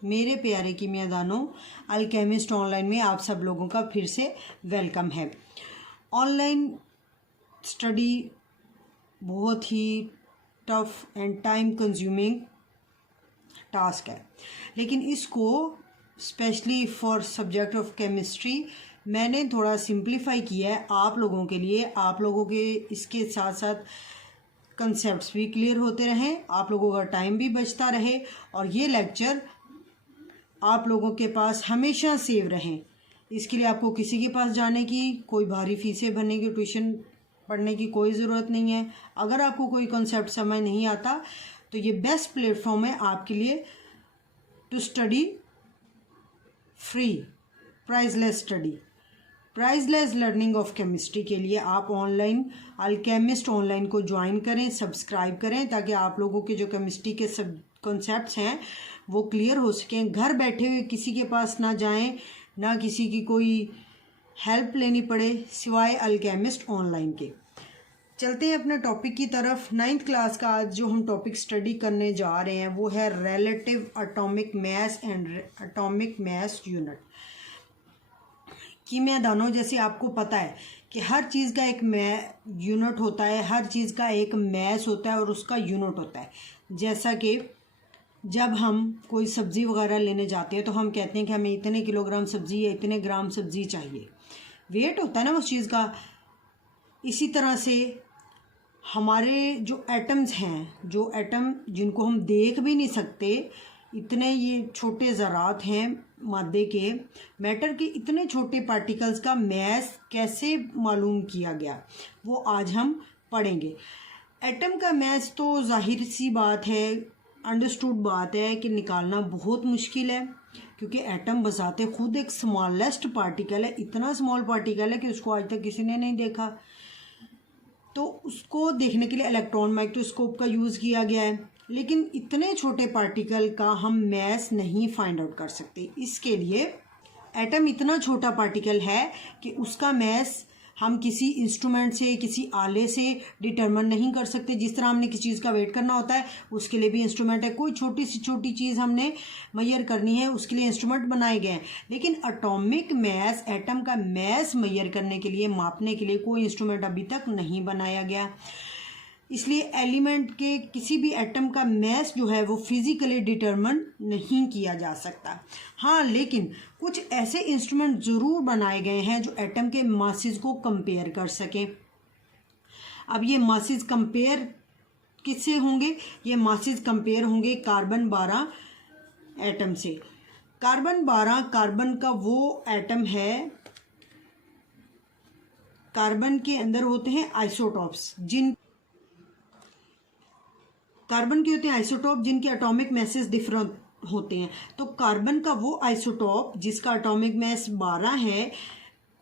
मेरे प्यारे कीमियादानों, alchemist online में आप सब लोगों का फिर से वेलकम है। ऑनलाइन स्टडी बहुत ही tough and time consuming task है, लेकिन इसको specially for subject of chemistry मैंने थोड़ा सिंप्लीफाई किया है आप लोगों के लिए। आप लोगों के इसके साथ साथ कंसेप्ट्स भी क्लियर होते रहें, आप लोगों का टाइम भी बचता रहे और ये लेक्चर आप लोगों के पास हमेशा सेव रहें। इसके लिए आपको किसी के पास जाने की, कोई भारी फीसें भरने की, ट्यूशन पढ़ने की कोई ज़रूरत नहीं है। अगर आपको कोई कॉन्सेप्ट समझ नहीं आता तो ये बेस्ट प्लेटफॉर्म है आपके लिए to study free, priceless study, priceless learning of chemistry के लिए आप ऑनलाइन अल्केमिस्ट ऑनलाइन को ज्वाइन करें, सब्सक्राइब करें, ताकि आप लोगों के जो केमिस्ट्री के सब कॉन्सेप्ट्स हैं वो क्लियर हो सकें। घर बैठे हुए किसी के पास ना जाएं, ना किसी की कोई हेल्प लेनी पड़े सिवाय अल्केमिस्ट ऑनलाइन के। चलते हैं अपने टॉपिक की तरफ। 9th क्लास का आज जो हम टॉपिक स्टडी करने जा रहे हैं वो है relative atomic mass and atomic mass unit. कीमियादानों, जैसे आपको पता है कि हर चीज़ का एक यूनिट होता है, हर चीज़ का एक मास होता है और उसका यूनिट होता है। जैसा कि जब हम कोई सब्ज़ी वगैरह लेने जाते हैं तो हम कहते हैं कि हमें इतने किलोग्राम सब्ज़ी या इतने ग्राम सब्ज़ी चाहिए, वेट होता है ना उस चीज़ का। इसी तरह से हमारे जो एटम्स हैं, जो एटम जिनको हम देख भी नहीं सकते, इतने ये छोटे ज़रात हैं मादे के, मैटर के इतने छोटे पार्टिकल्स का मास कैसे मालूम किया गया वो आज हम पढ़ेंगे। एटम का मास तो जाहिर सी बात है, अंडरस्टूड बात है कि निकालना बहुत मुश्किल है, क्योंकि एटम बजाते खुद एक स्मॉलेस्ट पार्टिकल है, इतना स्मॉल पार्टिकल है कि उसको आज तक किसी ने नहीं देखा। तो उसको देखने के लिए इलेक्ट्रॉन माइक्रोस्कोप का यूज़ किया गया है, लेकिन इतने छोटे पार्टिकल का हम मास नहीं फाइंड आउट कर सकते। इसके लिए एटम इतना छोटा पार्टिकल है कि उसका मास हम किसी इंस्ट्रूमेंट से, किसी आले से डिटरमिन नहीं कर सकते। जिस तरह हमने किसी चीज़ का वेट करना होता है उसके लिए भी इंस्ट्रूमेंट है, कोई छोटी सी छोटी चीज़ हमने मेजर करनी है उसके लिए इंस्ट्रूमेंट बनाए गए हैं, लेकिन एटॉमिक मास, एटम का मास मेजर करने के लिए, मापने के लिए कोई इंस्ट्रूमेंट अभी तक नहीं बनाया गया। इसलिए एलिमेंट के किसी भी एटम का मास जो है वो फिज़िकली डिटरमिन नहीं किया जा सकता। हाँ, लेकिन कुछ ऐसे इंस्ट्रूमेंट ज़रूर बनाए गए हैं जो एटम के मासेस को कंपेयर कर सकें। अब ये मासेस कंपेयर किससे होंगे? ये मासेस कंपेयर होंगे कार्बन 12 एटम से। कार्बन 12 कार्बन का वो एटम है, कार्बन के अंदर होते हैं आइसोटॉप्स, कार्बन के होते हैं आइसोटॉप जिनके एटॉमिक मैसेज डिफरेंट होते हैं। तो कार्बन का वो आइसोटॉप जिसका एटॉमिक मैस 12 है,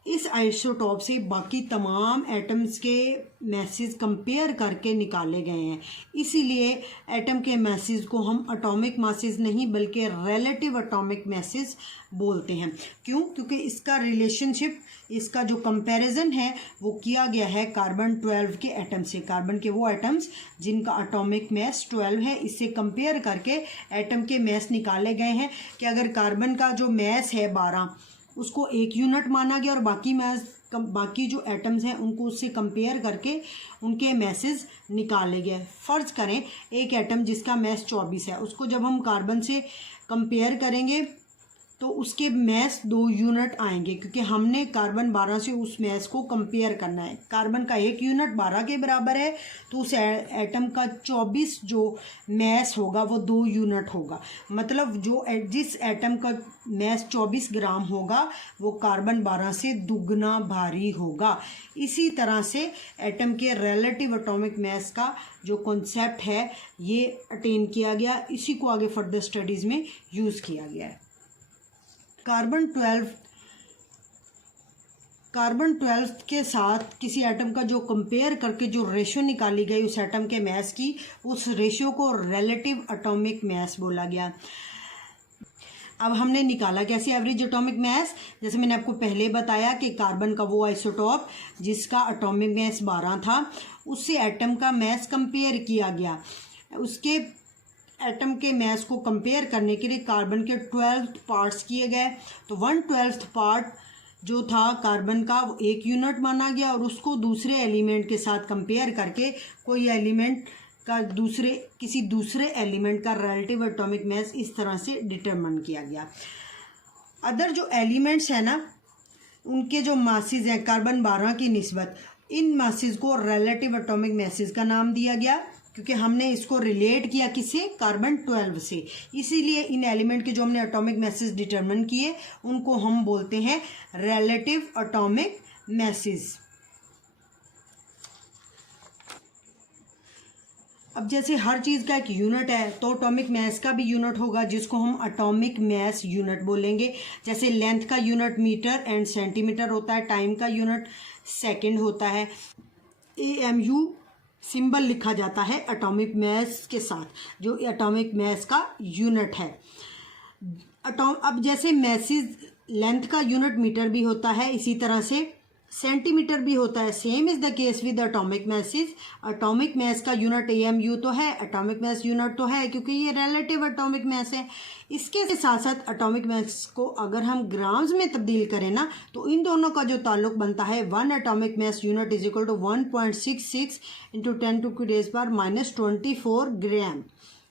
इस आइसोटॉप से बाकी तमाम एटम्स के मैसेज कंपेयर करके निकाले गए हैं। इसीलिए एटम के मैसेज को हम एटॉमिक मैसेज नहीं बल्कि रिलेटिव एटॉमिक मैसेज बोलते हैं। क्यों? क्योंकि इसका रिलेशनशिप, इसका जो कंपैरिजन है वो किया गया है कार्बन 12 के एटम से। कार्बन के वो एटम्स जिनका एटॉमिक मास 12 है, इससे कंपेयर करके एटम के मास निकाले गए हैं कि अगर कार्बन का जो मास है 12 उसको एक यूनिट माना गया और बाकी जो एटम्स हैं उनको उससे कंपेयर करके उनके मैसेज निकाले गए। फ़र्ज़ करें एक एटम जिसका मास 24 है, उसको जब हम कार्बन से कंपेयर करेंगे तो उसके मास 2 यूनिट आएंगे, क्योंकि हमने कार्बन 12 से उस मास को कंपेयर करना है। कार्बन का 1 यूनिट 12 के बराबर है, तो उस एटम का 24 जो मास होगा वो 2 यूनिट होगा। मतलब जिस एटम का मास 24 ग्राम होगा वो कार्बन 12 से दुगना भारी होगा। इसी तरह से एटम के रिलेटिव एटॉमिक मास का जो कॉन्सेप्ट है ये अटेन किया गया, इसी को आगे फर्दर स्टडीज़ में यूज़ किया गया है। कार्बन 12 के साथ किसी एटम का जो कंपेयर करके जो रेशो निकाली गई उस एटम के मास की, उस रेशो को रिलेटिव एटॉमिक मास बोला गया। अब हमने निकाला कैसे एवरेज एटॉमिक मास? जैसे मैंने आपको पहले बताया कि कार्बन का वो आइसोटॉप जिसका एटॉमिक मास 12 था, उससे एटम का मास कंपेयर किया गया। उसके एटम के मास को कंपेयर करने के लिए कार्बन के 12 पार्ट्स किए गए। तो 1/12 पार्ट जो था कार्बन का वो 1 यूनिट माना गया और उसको दूसरे एलिमेंट के साथ कंपेयर करके कोई एलिमेंट का किसी दूसरे एलिमेंट का रिलेटिव एटॉमिक मास इस तरह से डिटरमिन किया गया। अदर जो एलिमेंट्स हैं ना, उनके जो मासेस हैं कार्बन 12 की निस्बत, इन मासेस को रिलेटिव एटॉमिक मासेस का नाम दिया गया, क्योंकि हमने इसको रिलेट किया किससे, कार्बन 12 से। इसीलिए इन एलिमेंट के जो हमने एटॉमिक मासेस डिटरमिन किए उनको हम बोलते हैं रिलेटिव एटॉमिक मासेस। अब जैसे हर चीज़ का एक यूनिट है तो एटॉमिक मास का भी यूनिट होगा, जिसको हम एटॉमिक मास यूनिट बोलेंगे। जैसे लेंथ का यूनिट मीटर एंड सेंटीमीटर होता है, टाइम का यूनिट सेकंड होता है। AMU सिंबल लिखा जाता है एटॉमिक मास के साथ, जो एटॉमिक मास का यूनिट है। अब जैसे मासेस, लेंथ का यूनिट मीटर भी होता है, इसी तरह से सेंटीमीटर भी होता है। Same is the case with atomic masses. Atomic mass का यूनिट AMU तो है, एटॉमिक मास यूनिट तो है, क्योंकि ये रिलेटिव एटॉमिक मास है। इसके साथ साथ एटॉमिक मास को अगर हम ग्राम्स में तब्दील करें ना, तो इन दोनों का जो ताल्लुक बनता है 1 atomic mass unit is equal to 1.66 into 10⁻⁻24 gram.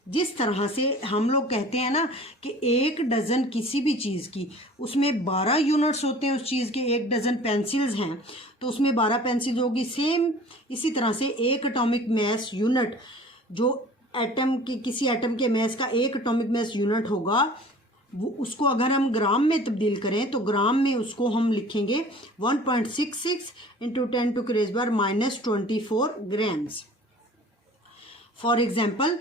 जिस तरह से हम लोग कहते हैं ना कि 1 डज़न किसी भी चीज़ की, उसमें 12 यूनिट्स होते हैं उस चीज़ के। 1 डज़न पेंसिल्स हैं तो उसमें 12 पेंसिल्स होगी। सेम इसी तरह से 1 एटॉमिक मास यूनिट जो एटम की, किसी एटम के मास का 1 एटॉमिक मास यूनिट होगा, वो उसको अगर हम ग्राम में तब्दील करें तो ग्राम में उसको हम लिखेंगे 1.66 into 10⁻⁻24 grams. For example,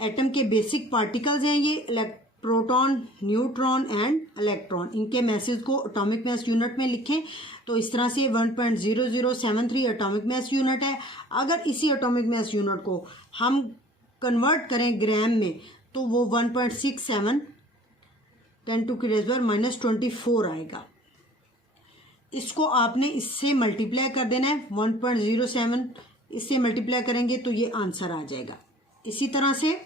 atom के बेसिक पार्टिकल्स हैं ये प्रोटॉन, न्यूट्रॉन एंड इलेक्ट्रॉन। इनके मैसेज को एटॉमिक मास यूनिट में लिखें तो इस तरह से 1.0073 एटॉमिक मास यूनिट है। अगर इसी एटॉमिक मास यूनिट को हम कन्वर्ट करें ग्राम में तो वो 1.67 10⁻⁻24 आएगा। इसको आपने इससे मल्टीप्लाई कर देना है, 1.07 इससे मल्टीप्लाई करेंगे तो ये आंसर आ जाएगा। इसी तरह से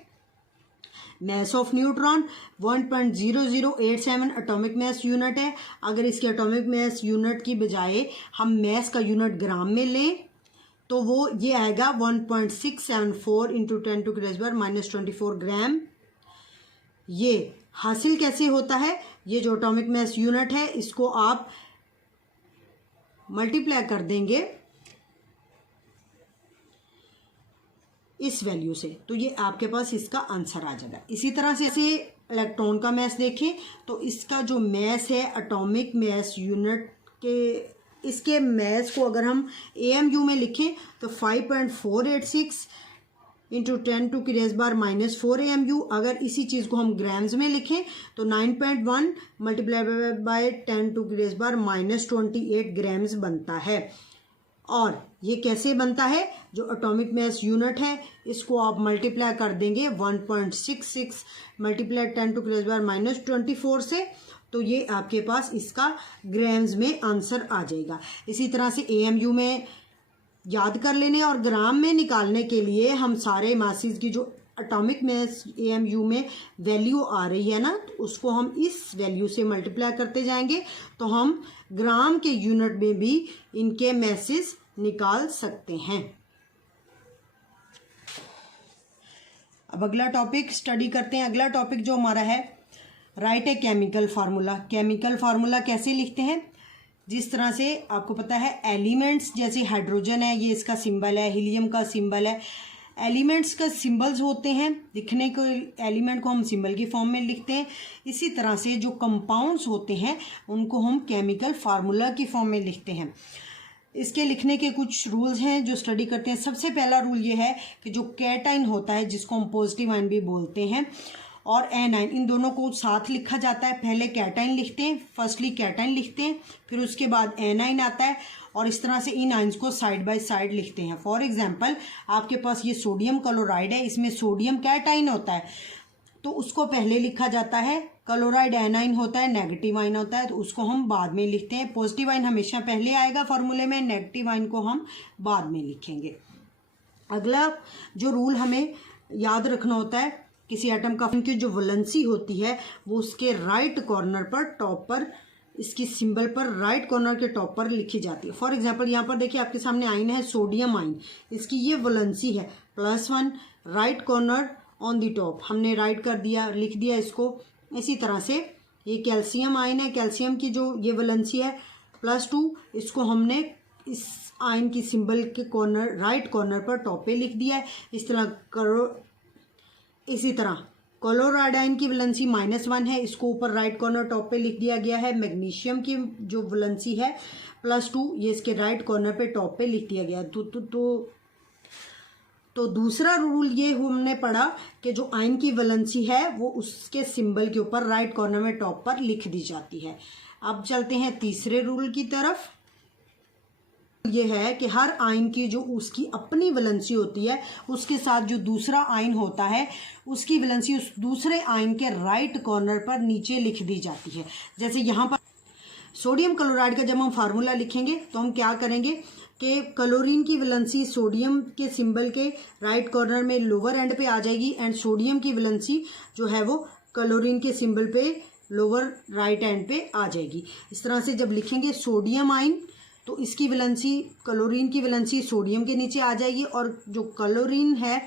mass of neutron 1.0087 atomic mass unit है। अगर इसके एटॉमिक मास यूनिट की बजाय हम मास का यूनिट ग्राम में लें तो वो ये आएगा 1.674 इंटू 10⁻⁻24 ग्राम। ये हासिल कैसे होता है, ये जो एटॉमिक मास यूनिट है इसको आप मल्टीप्लाई कर देंगे इस वैल्यू से, तो ये आपके पास इसका आंसर आ जाएगा। इसी तरह से इलेक्ट्रॉन का मास देखें तो इसका जो मास है एटॉमिक मास यूनिट के, इसके मास को अगर हम AMU में लिखें तो 5.486 इंटू 10⁻⁻4 AMU। अगर इसी चीज़ को हम ग्राम्स में लिखें तो 9.1 मल्टीप्लाई बाय 10⁻⁻28 ग्राम्स बनता है। और ये कैसे बनता है, जो एटॉमिक मास यूनिट है इसको आप मल्टीप्लाई कर देंगे 1.66 मल्टीप्लाई 10⁻⁻24 से, तो ये आपके पास इसका ग्राम्स में आंसर आ जाएगा। इसी तरह से AMU में याद कर लेने और ग्राम में निकालने के लिए हम सारे मासेस की जो एटॉमिक मास AMU में वैल्यू आ रही है ना, तो उसको हम इस वैल्यू से मल्टीप्लाई करते जाएंगे तो हम ग्राम के यूनिट में भी इनके मासेस निकाल सकते हैं। अब अगला टॉपिक स्टडी करते हैं। अगला टॉपिक जो हमारा है, right a chemical formula. Chemical formula कैसे लिखते हैं, जिस तरह से आपको पता है एलिमेंट्स, जैसे हाइड्रोजन है ये इसका सिंबल है, हीलियम का सिंबल है। एलिमेंट्स का सिंबल्स होते हैं, लिखने को एलिमेंट को हम सिंबल की फॉर्म में लिखते हैं। इसी तरह से जो कंपाउंड्स होते हैं उनको हम केमिकल फार्मूला की फॉर्म में लिखते हैं। इसके लिखने के कुछ रूल्स हैं जो स्टडी करते हैं। सबसे पहला रूल ये है कि जो कैटाइन होता है, जिसको हम पॉजिटिव आयन भी बोलते हैं, और एनाइन, इन दोनों को साथ लिखा जाता है। पहले कैटाइन लिखते हैं, फर्स्टली कैटाइन लिखते हैं, फिर उसके बाद एनाइन आता है, और इस तरह से इन आइंस को साइड बाय साइड लिखते हैं। फॉर एग्जांपल, आपके पास ये सोडियम क्लोराइड है, इसमें सोडियम कैटाइन होता है तो उसको पहले लिखा जाता है। क्लोराइड एनाइन होता है, नेगेटिव आयन होता है, तो उसको हम बाद में लिखते हैं। पॉजिटिव आयन हमेशा पहले आएगा फार्मूले में, नेगेटिव आयन को हम बाद में लिखेंगे। अगला जो रूल हमें याद रखना होता है किसी एटम का की जो वैलेंसी होती है वो उसके राइट कॉर्नर पर टॉप पर इसकी सिंबल पर राइट कॉर्नर के टॉप पर लिखी जाती है। फॉर एग्जांपल यहाँ पर देखिए आपके सामने आइन है सोडियम आइन, इसकी ये वैलेंसी है +1 right corner on the top, हमने राइट कर दिया, लिख दिया इसको। इसी तरह से ये कैल्शियम आइन है, कैल्शियम की जो ये वैलेंसी है +2, इसको हमने इस आइन की सिंबल के कॉर्नर राइट कॉर्नर पर टॉप पे लिख दिया है। इसी तरह क्लोराइड आयन की वैलेंसी -1 है, इसको ऊपर राइट कॉर्नर टॉप पे लिख दिया गया है। मैग्नीशियम की जो वैलेंसी है +2, ये इसके राइट कॉर्नर पे टॉप पे लिख दिया गया। तो दूसरा रूल ये हमने पढ़ा कि जो आयन की वैलेंसी है वो उसके सिंबल के ऊपर राइट कॉर्नर में टॉप पर लिख दी जाती है। अब चलते हैं तीसरे रूल की तरफ। ये है कि हर आयन की जो उसकी अपनी वैलेंसी होती है उसके साथ जो दूसरा आयन होता है उसकी वैलेंसी उस दूसरे आयन के राइट कॉर्नर पर नीचे लिख दी जाती है। जैसे यहाँ पर सोडियम क्लोराइड का जब हम फार्मूला लिखेंगे तो हम क्या करेंगे कि क्लोरीन की वैलेंसी सोडियम के सिंबल के राइट कॉर्नर में लोअर एंड पे आ जाएगी एंड सोडियम की वैलेंसी जो है वो क्लोरीन के सिंबल पे लोअर राइट एंड पे आ जाएगी। इस तरह से जब लिखेंगे सोडियम आयन तो इसकी वैलेंसी क्लोरीन की वैलेंसी सोडियम के नीचे आ जाएगी और जो क्लोरीन है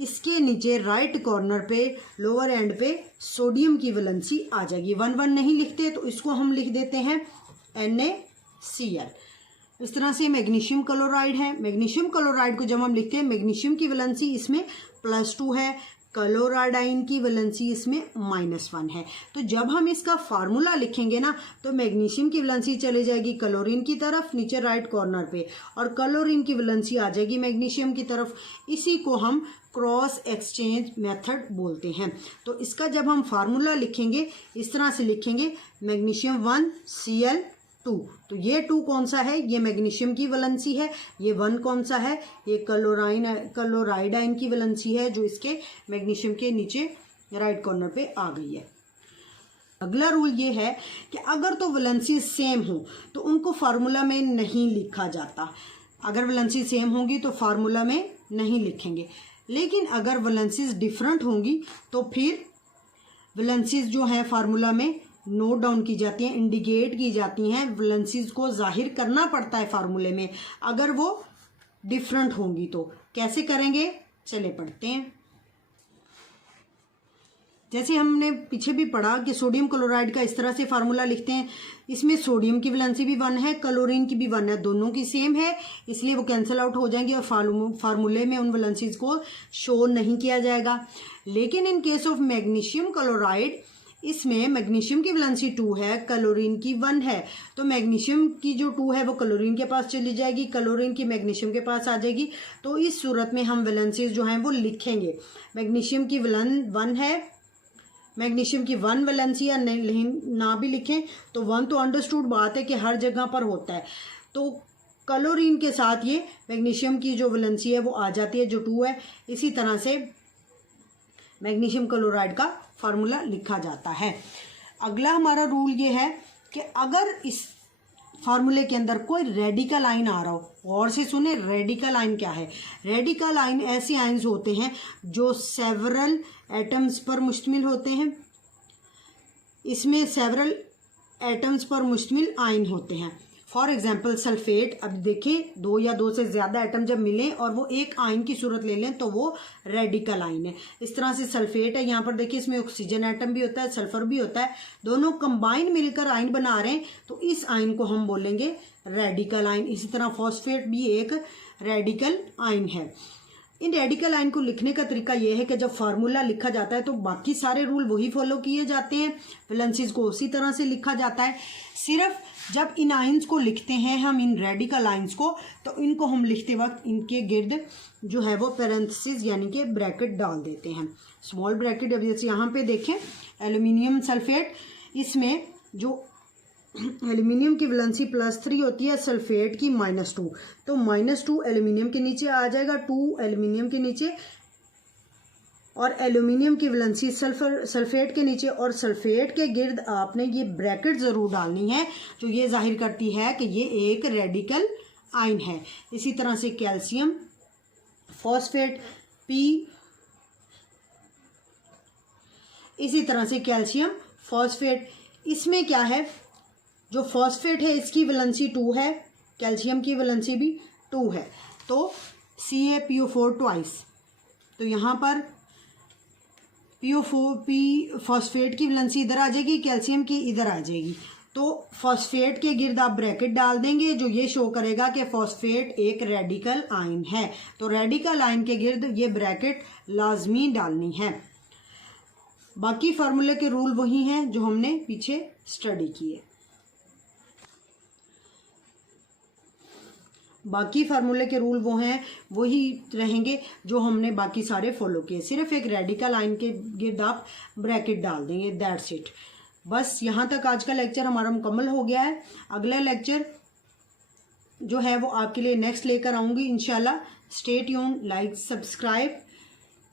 इसके नीचे राइट कॉर्नर पे लोअर एंड पे सोडियम की वैलेंसी आ जाएगी। 1 नहीं लिखते तो इसको हम लिख देते हैं NaCl। इस तरह से मैग्नीशियम क्लोराइड है, मैग्नीशियम क्लोराइड को जब हम लिखते हैं मैग्नीशियम की वैलेंसी इसमें +2 है, क्लोराइड आयन की वैलेंसी इसमें -1 है। तो जब हम इसका फार्मूला लिखेंगे ना तो मैग्नीशियम की वैलेंसी चली जाएगी क्लोरीन की तरफ नीचे राइट कॉर्नर पे और क्लोरीन की वैलेंसी आ जाएगी मैग्नीशियम की तरफ। इसी को हम क्रॉस एक्सचेंज मेथड बोलते हैं। तो इसका जब हम फार्मूला लिखेंगे इस तरह से लिखेंगे मैग्नीशियम 1 Cl2। तो ये 2 कौन सा है, ये मैग्नीशियम की वैलेंसी है। ये 1 कौन सा है, ये क्लोराइड आयन की वैलेंसी है जो इसके मैग्नीशियम के नीचे राइट कॉर्नर पे आ गई है। अगला रूल ये है कि अगर तो वैलेंसी सेम हो तो उनको फार्मूला में नहीं लिखा जाता। अगर वैलेंसी सेम होगी तो फार्मूला में नहीं लिखेंगे, लेकिन अगर वैलेंसीज डिफरेंट होंगी तो फिर वैलेंसीज जो है फार्मूला में नोट डाउन की जाती हैं, इंडिकेट की जाती हैं। वैलेंसीज को जाहिर करना पड़ता है फार्मूले में अगर वो डिफरेंट होंगी। तो कैसे करेंगे, चले पढ़ते हैं। जैसे हमने पीछे भी पढ़ा कि सोडियम क्लोराइड का इस तरह से फार्मूला लिखते हैं। इसमें सोडियम की वैलेंसी भी 1 है, क्लोरीन की भी 1 है, दोनों की सेम है, इसलिए वो कैंसिल आउट हो जाएंगे और फार्मूले में उन वैलेंसीज को शो नहीं किया जाएगा। लेकिन in case of magnesium chloride इसमें मैग्नीशियम की वैलेंसी 2 है, क्लोरीन की 1 है। तो मैग्नीशियम की जो 2 है वो क्लोरीन के पास चली जाएगी, क्लोरीन की मैग्नीशियम के पास आ जाएगी। तो इस सूरत में हम वैलेंसीज जो हैं वो लिखेंगे। मैग्नीशियम की 1 है, मैग्नीशियम की 1 वैलेंसी या ना भी लिखें तो 1 तो अंडरस्टूड बात है कि हर जगह पर होता है। तो क्लोरीन के साथ ये मैग्नीशियम की जो वैलेंसी है वो आ जाती है जो 2 है। इसी तरह से मैग्नीशियम क्लोराइड का फार्मूला लिखा जाता है। अगला हमारा रूल ये है कि अगर इस फार्मूले के अंदर कोई रेडिकल आयन आ रहा हो, और से सुने रेडिकल आयन क्या है। रेडिकल आयन ऐसे आयन्स होते हैं जो सेवरल एटम्स पर मुश्तमिल होते हैं। इसमें सेवरल एटम्स पर मुश्तमिल आयन होते हैं। फॉर एग्जाम्पल सल्फेट, अब देखें 2 या 2 से ज़्यादा एटम जब मिलें और वो एक आयन की सूरत ले लें तो वो रेडिकल आयन है। इस तरह से सल्फेट है, यहाँ पर देखिए इसमें ऑक्सीजन एटम भी होता है, सल्फर भी होता है, दोनों कंबाइन मिलकर आयन बना रहे हैं तो इस आयन को हम बोलेंगे रेडिकल आयन। इसी तरह फॉस्फेट भी एक रेडिकल आयन है। इन रेडिकल आयन को लिखने का तरीका यह है कि जब फार्मूला लिखा जाता है तो बाकी सारे रूल वही फॉलो किए जाते हैं, वैलेंसीज को उसी तरह से लिखा जाता है। सिर्फ जब इन आयन्स को लिखते हैं हम, इन रेडिकल आयन्स को, तो इनको हम लिखते वक्त इनके गिर्द जो है वो पैरेंथेसिस यानी कि ब्रैकेट डाल देते हैं, स्मॉल ब्रैकेट। अब जैसे यहाँ पे देखें एल्यूमिनियम सल्फेट, इसमें जो एल्यूमिनियम की वैलेंसी +3 होती है, सल्फेट की -2, तो -2 एल्यूमिनियम के नीचे आ जाएगा, 2 एल्यूमिनियम के नीचे, और एल्यूमिनियम की वैलेंसी सल्फेट के नीचे, और सल्फेट के गिर्द आपने ये ब्रैकेट ज़रूर डालनी है जो ये जाहिर करती है कि ये एक रेडिकल आयन है। इसी तरह से कैल्शियम, फॉस्फेट इसी तरह से कैल्शियम फॉस्फेट, इसमें क्या है, जो फॉस्फेट है इसकी वैलेंसी 2 है, कैल्शियम की वैलेंसी भी 2 है, तो CaPO4 ट्वाइस। तो यहाँ पर PO4 फॉस्फेट की वैलेंसी इधर आ जाएगी, कैल्शियम की इधर आ जाएगी। तो फॉस्फेट के गिर्द आप ब्रैकेट डाल देंगे जो ये शो करेगा कि फॉस्फेट एक रेडिकल आयन है। तो रेडिकल आयन के गिर्द ये ब्रैकेट लाजमी डालनी है। बाकी फार्मूले के रूल वही हैं जो हमने पीछे स्टडी किए। बाकी फार्मूले के रूल वो हैं वही रहेंगे जो हमने बाकी सारे फॉलो किए। सिर्फ एक रेडिकल आयन के गिर्द आप ब्रैकेट डाल देंगे, दैट्स इट। बस यहाँ तक आज का लेक्चर हमारा मुकम्मल हो गया है। अगला लेक्चर जो है वो आपके लिए नेक्स्ट लेकर आऊँगी इंशाल्लाह। Stay tune, like, subscribe.